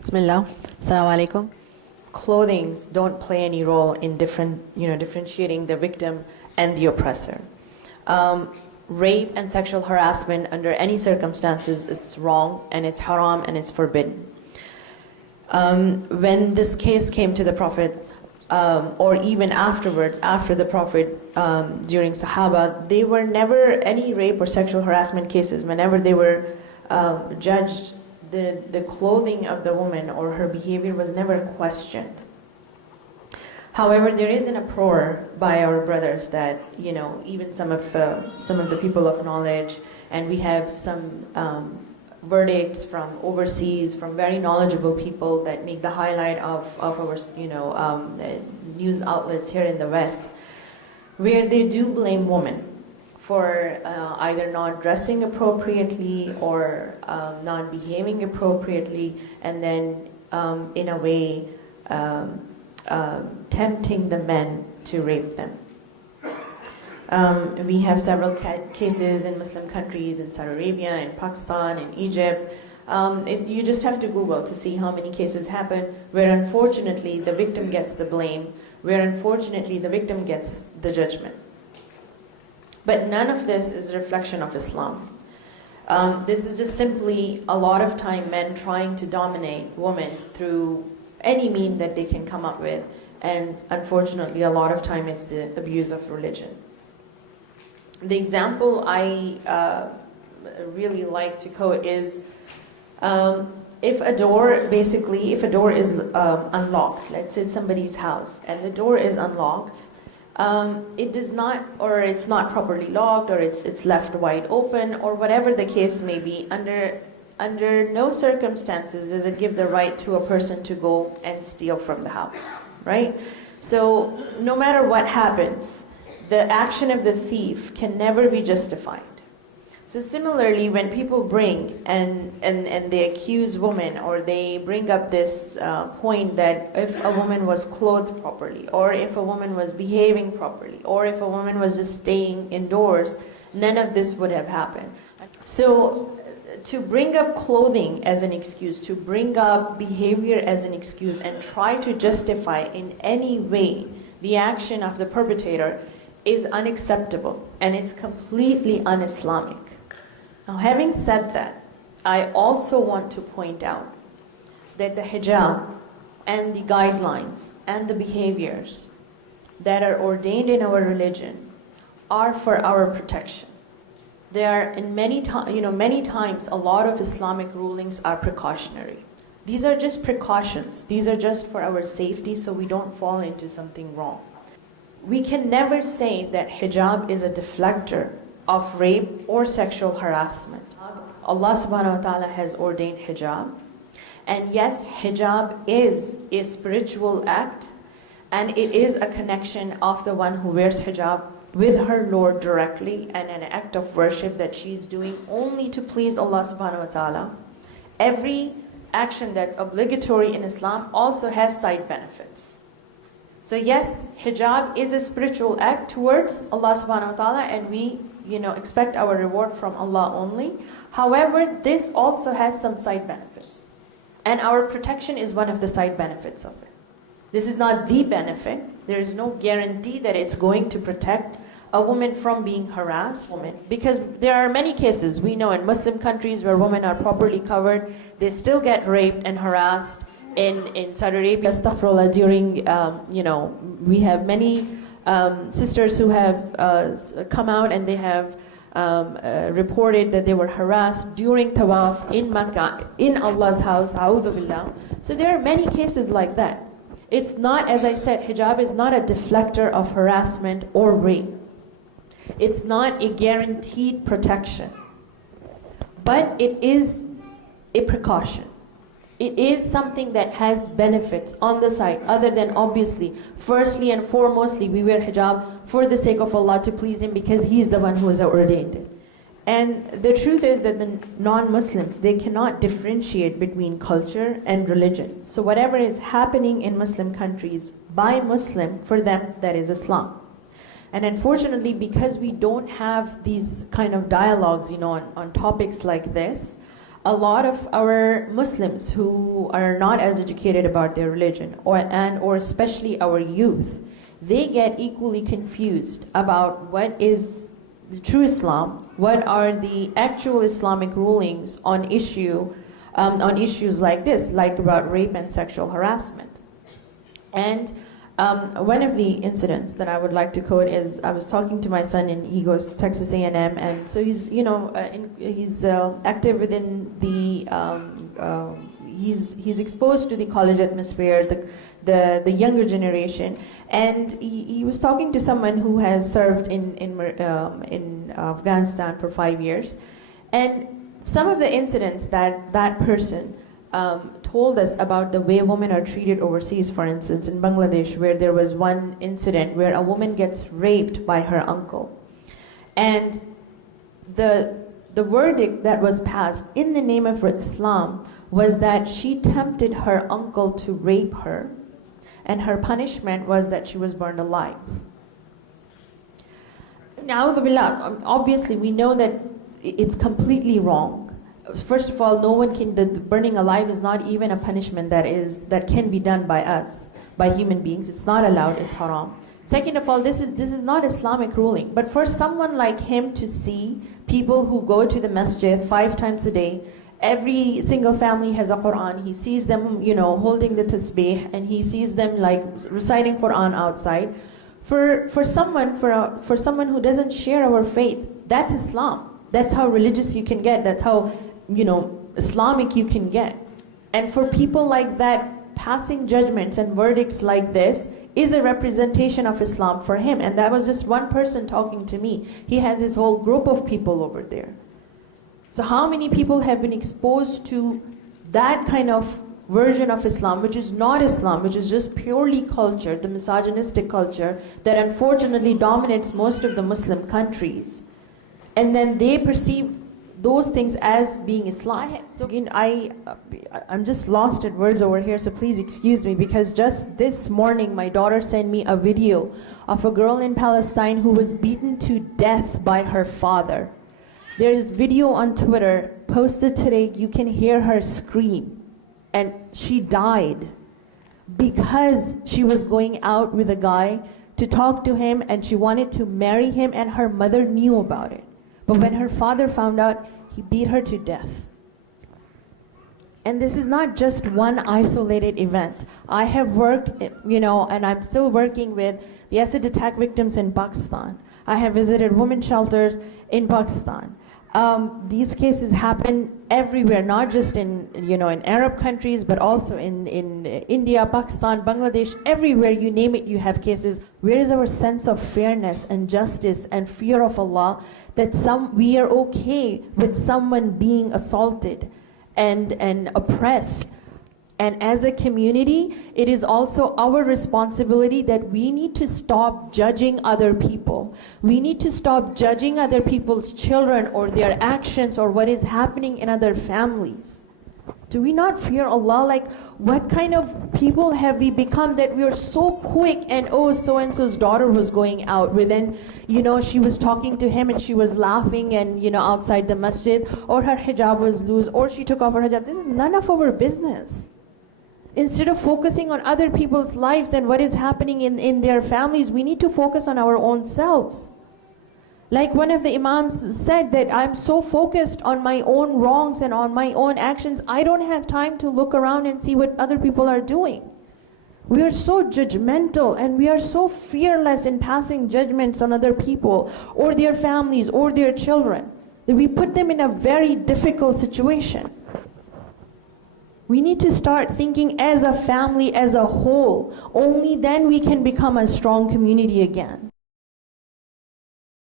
Bismillah. Assalamu alaikum. Clothings don't play any role in differentiating the victim and the oppressor. Rape and sexual harassment under any circumstances, it's wrong and it's haram and it's forbidden. When this case came to the Prophet, or even afterwards, after the Prophet, during Sahaba, they were never any rape or sexual harassment cases. Whenever they were judged, the clothing of the woman or her behavior was never questioned. However, there is an uproar by our brothers that, even some of the people of knowledge, and we have some verdicts from overseas, from very knowledgeable people that make the highlight of our, news outlets here in the West, where they do blame women for either not dressing appropriately or not behaving appropriately, and then in a way tempting the men to rape them. We have several cases in Muslim countries, in Saudi Arabia, in Pakistan, in Egypt. You just have to Google to see how many cases happen where unfortunately the victim gets the blame, where unfortunately the victim gets the judgment. But none of this is a reflection of Islam. This is just simply a lot of time men trying to dominate women through any mean that they can come up with, and unfortunately a lot of time it's the abuse of religion. The example I really like to quote is, if a door is unlocked, let's say somebody's house, and the door is unlocked, it does not, or it's not properly locked, or it's left wide open, or whatever the case may be, under no circumstances does it give the right to a person to go and steal from the house, right? So no matter what happens, the action of the thief can never be justified. So similarly, when people bring and they accuse women, or they bring up this point that if a woman was clothed properly, or if a woman was behaving properly, or if a woman was just staying indoors, none of this would have happened. So to bring up clothing as an excuse, to bring up behavior as an excuse, and try to justify in any way the action of the perpetrator is unacceptable, and it's completely un-Islamic. Now, having said that, I also want to point out that the hijab and the guidelines and the behaviors that are ordained in our religion are for our protection. They are many times a lot of Islamic rulings are precautionary. These are just precautions. These are just for our safety, so we don't fall into something wrong. We can never say that hijab is a deflector of rape or sexual harassment. Allah subhanahu wa ta'ala has ordained hijab. And yes, hijab is a spiritual act, and it is a connection of the one who wears hijab with her Lord directly, and an act of worship that she's doing only to please Allah subhanahu wa ta'ala. Every action that's obligatory in Islam also has side benefits. So yes, hijab is a spiritual act towards Allah subhanahu wa ta'ala, and we expect our reward from Allah only. However, this also has some side benefits, and our protection is one of the side benefits of it. This is not the benefit. There is no guarantee that it's going to protect a woman from being harassed, because there are many cases we know in Muslim countries where women are properly covered, they still get raped and harassed. In Saudi Arabia, astaghfirullah, during, we have many sisters who have come out and they have reported that they were harassed during tawaf in Makkah, in Allah's house, a'udhu billah. So there are many cases like that. It's not, as I said, hijab is not a deflector of harassment or rape. It's not a guaranteed protection, but it is a precaution. It is something that has benefits on the side, other than obviously, firstly and foremostly, we wear hijab for the sake of Allah, to please Him, because He is the one who has ordained it. And the truth is that the non-Muslims, they cannot differentiate between culture and religion. So whatever is happening in Muslim countries by Muslim, for them, that is Islam. And unfortunately, because we don't have these kind of dialogues, on topics like this, a lot of our Muslims who are not as educated about their religion, or especially our youth, they get equally confused about what is the true Islam, what are the actual Islamic rulings on issues like this, like about rape and sexual harassment. And one of the incidents that I would like to quote is, I was talking to my son, and he goes to Texas A&M, and so he's, he's active within the, he's exposed to the college atmosphere, the younger generation, and he was talking to someone who has served in Afghanistan for 5 years, and some of the incidents that person told us about the way women are treated overseas. For instance, in Bangladesh, where there was one incident where a woman gets raped by her uncle, and the verdict that was passed in the name of Islam was that she tempted her uncle to rape her, and her punishment was that she was burned alive. Now, obviously we know that it's completely wrong. First of all, no one can, the burning alive is not even a punishment that can be done by us, by human beings. It's not allowed, it's haram. Second of all, this is not Islamic ruling. But for someone like him to see people who go to the masjid 5 times a day, every single family has a Quran, he sees them, holding the tasbih, and he sees them like reciting Quran outside. For someone who doesn't share our faith, that's Islam. That's how religious you can get. That's how Islamic you can get. And for people like that, passing judgments and verdicts like this is a representation of Islam for him. And that was just one person talking to me. He has his whole group of people over there. So how many people have been exposed to that kind of version of Islam, which is not Islam, which is just purely culture, the misogynistic culture that unfortunately dominates most of the Muslim countries. And then they perceive those things as being Islam. So again, I'm just lost at words over here, so please excuse me, because just this morning my daughter sent me a video of a girl in Palestine who was beaten to death by her father. There is video on Twitter posted today. You can hear her scream, and she died because she was going out with a guy to talk to him, and she wanted to marry him, and her mother knew about it. But when her father found out, he beat her to death. And this is not just one isolated event. I have worked, and I'm still working with the acid attack victims in Pakistan. I have visited women's shelters in Pakistan. These cases happen everywhere, not just in Arab countries, but also in India, Pakistan, Bangladesh, everywhere you name it, you have cases. Where is our sense of fairness and justice and fear of Allah, that we are okay with someone being assaulted and oppressed? And as a community, it is also our responsibility that we need to stop judging other people. We need to stop judging other people's children or their actions or what is happening in other families. Do we not fear Allah? Like, what kind of people have we become that we are so quick, and so-and-so's daughter was going out, where then, she was talking to him and she was laughing and, outside the masjid, or her hijab was loose, or she took off her hijab. This is none of our business. Instead of focusing on other people's lives and what is happening in their families, we need to focus on our own selves. Like one of the imams said, that I'm so focused on my own wrongs and on my own actions, I don't have time to look around and see what other people are doing. We are so judgmental, and we are so fearless in passing judgments on other people or their families or their children, that we put them in a very difficult situation. We need to start thinking as a family, as a whole. Only then we can become a strong community again.